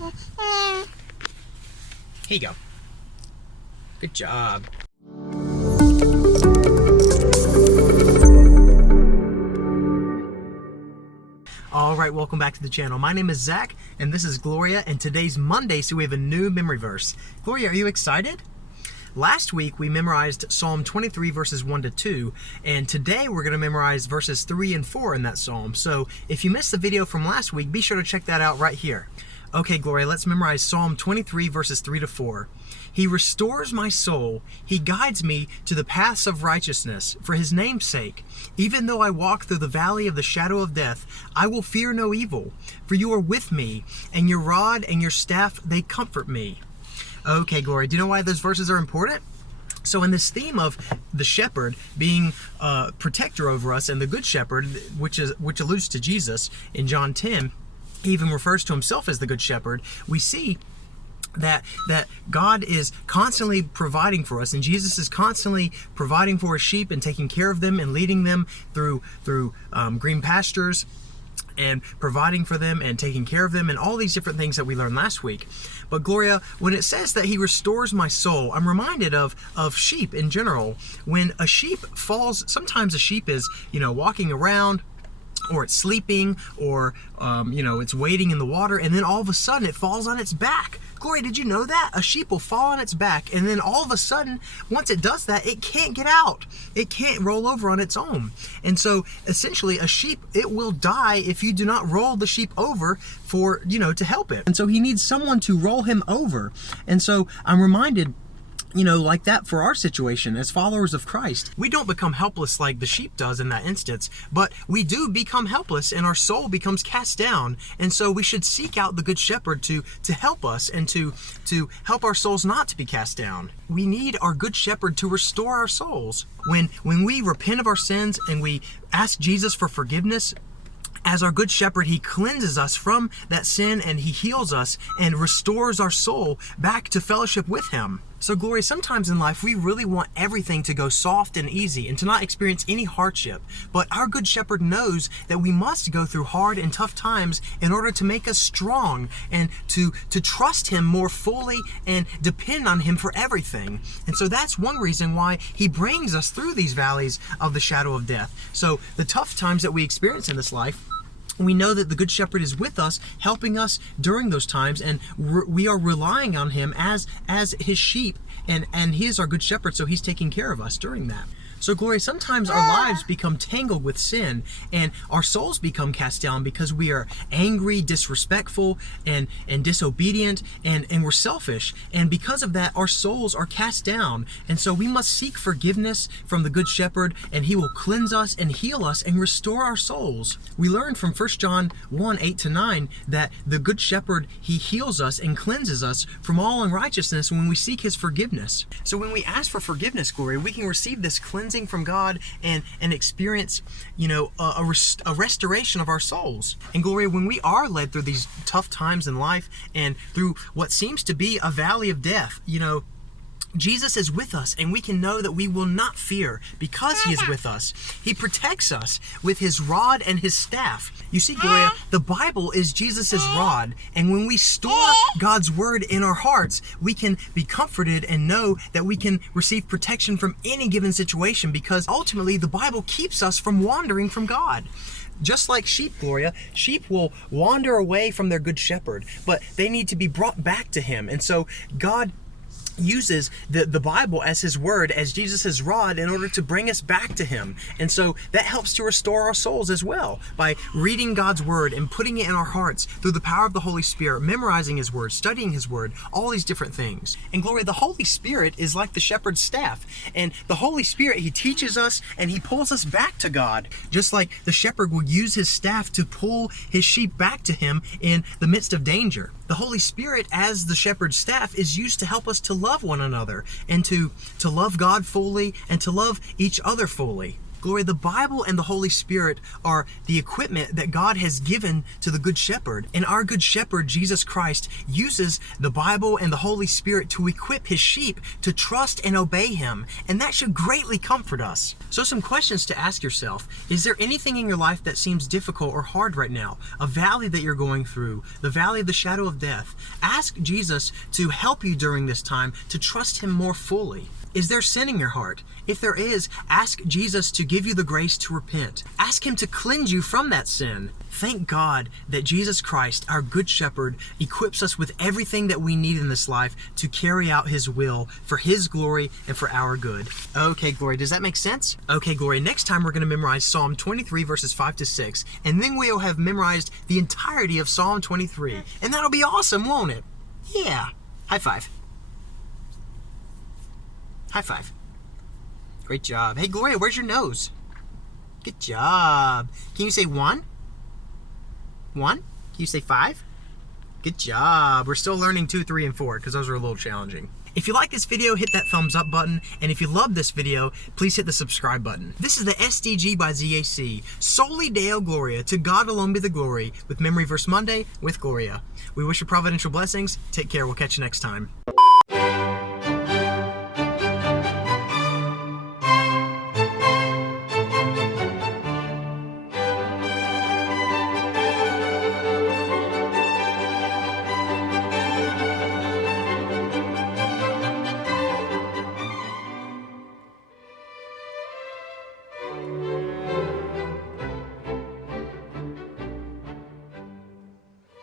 Here you go. Good job. Alright, welcome back to the channel. My name is Zach, and this is Gloria, and today's Monday, so we have a new memory verse. Gloria, are you excited? Last week, we memorized Psalm 23, verses 1 to 2, and today we're going to memorize verses 3 and 4 in that psalm. So if you missed the video from last week, be sure to check that out right here. Okay, Gloria, let's memorize Psalm 23, verses 3 to 4. He restores my soul. He guides me to the paths of righteousness for his name's sake. Even though I walk through the valley of the shadow of death, I will fear no evil, for you are with me, and your rod and your staff, they comfort me. Okay, Gloria, do you know why those verses are important? So in this theme of the shepherd being a protector over us and the good shepherd, which alludes to Jesus in John 10, he even refers to himself as the good shepherd, we see that God is constantly providing for us, and Jesus is constantly providing for his sheep and taking care of them and leading them through green pastures and providing for them and taking care of them and all these different things that we learned last week. But Gloria, when it says that he restores my soul, I'm reminded of sheep in general. When a sheep falls, sometimes a sheep is, walking around, or it's sleeping, or it's wading in the water, and then all of a sudden it falls on its back. Gloria, did you know that? A sheep will fall on its back, and then all of a sudden, once it does that, it can't get out. It can't roll over on its own. And so, essentially, a sheep, it will die if you do not roll the sheep over for, to help it. And so he needs someone to roll him over. And so I'm reminded, like that for our situation as followers of Christ. We don't become helpless like the sheep does in that instance, but we do become helpless and our soul becomes cast down. And so we should seek out the good shepherd to help us and to help our souls not to be cast down. We need our good shepherd to restore our souls. When we repent of our sins and we ask Jesus for forgiveness, as our good shepherd, he cleanses us from that sin and he heals us and restores our soul back to fellowship with him. So Gloria, sometimes in life we really want everything to go soft and easy and to not experience any hardship. But our good shepherd knows that we must go through hard and tough times in order to make us strong and to trust him more fully and depend on him for everything. And so that's one reason why he brings us through these valleys of the shadow of death. So the tough times that we experience in this life, we know that the good shepherd is with us, helping us during those times, and we are relying on him as his sheep, and he is our good shepherd, so he's taking care of us during that. So Gloria, sometimes our lives become tangled with sin and our souls become cast down because we are angry, disrespectful, and disobedient, and we're selfish. And because of that, our souls are cast down. And so we must seek forgiveness from the good shepherd, and he will cleanse us and heal us and restore our souls. We learned from 1 John 1, 8-9 that the good shepherd, he heals us and cleanses us from all unrighteousness when we seek his forgiveness. So when we ask for forgiveness, Gloria, we can receive this cleansing from God and experience, a restoration of our souls. And Gloria, when we are led through these tough times in life and through what seems to be a valley of death, Jesus is with us, and we can know that we will not fear because he is with us. He protects us with his rod and his staff. You see, Gloria, the Bible is Jesus's rod, and when we store God's word in our hearts, we can be comforted and know that we can receive protection from any given situation, because ultimately the Bible keeps us from wandering from God. Just like sheep, Gloria, sheep will wander away from their good shepherd, but they need to be brought back to him. And so God uses the Bible as his word, as Jesus' rod, in order to bring us back to him. And so that helps to restore our souls as well, by reading God's word and putting it in our hearts through the power of the Holy Spirit, memorizing his word, studying his word, all these different things. And Gloria, the Holy Spirit is like the shepherd's staff, and the Holy Spirit, he teaches us and he pulls us back to God, just like the shepherd would use his staff to pull his sheep back to him in the midst of danger. The Holy Spirit, as the shepherd's staff, is used to help us to love one another and to love God fully and to love each other fully. Gloria, the Bible and the Holy Spirit are the equipment that God has given to the Good Shepherd. And our Good Shepherd, Jesus Christ, uses the Bible and the Holy Spirit to equip his sheep to trust and obey him. And that should greatly comfort us. So some questions to ask yourself. Is there anything in your life that seems difficult or hard right now? A valley that you're going through, the valley of the shadow of death. Ask Jesus to help you during this time to trust him more fully. Is there sin in your heart? If there is, ask Jesus to give you the grace to repent. Ask him to cleanse you from that sin. Thank God that Jesus Christ, our Good Shepherd, equips us with everything that we need in this life to carry out his will for his glory and for our good. Okay, Gloria, does that make sense? Okay, Gloria, next time we're going to memorize Psalm 23 verses 5 to 6, and then we'll have memorized the entirety of Psalm 23. And that'll be awesome, won't it? Yeah. High five. High five. Great job. Hey, Gloria, where's your nose? Good job. Can you say 1? 1? Can you say 5? Good job. We're still learning 2, 3, and 4 because those are a little challenging. If you like this video, hit that thumbs up button. And if you love this video, please hit the subscribe button. This is the SDG by ZAC. Soli Deo Gloria. To God alone be the glory. With Memory Verse Monday with Gloria. We wish you providential blessings. Take care. We'll catch you next time.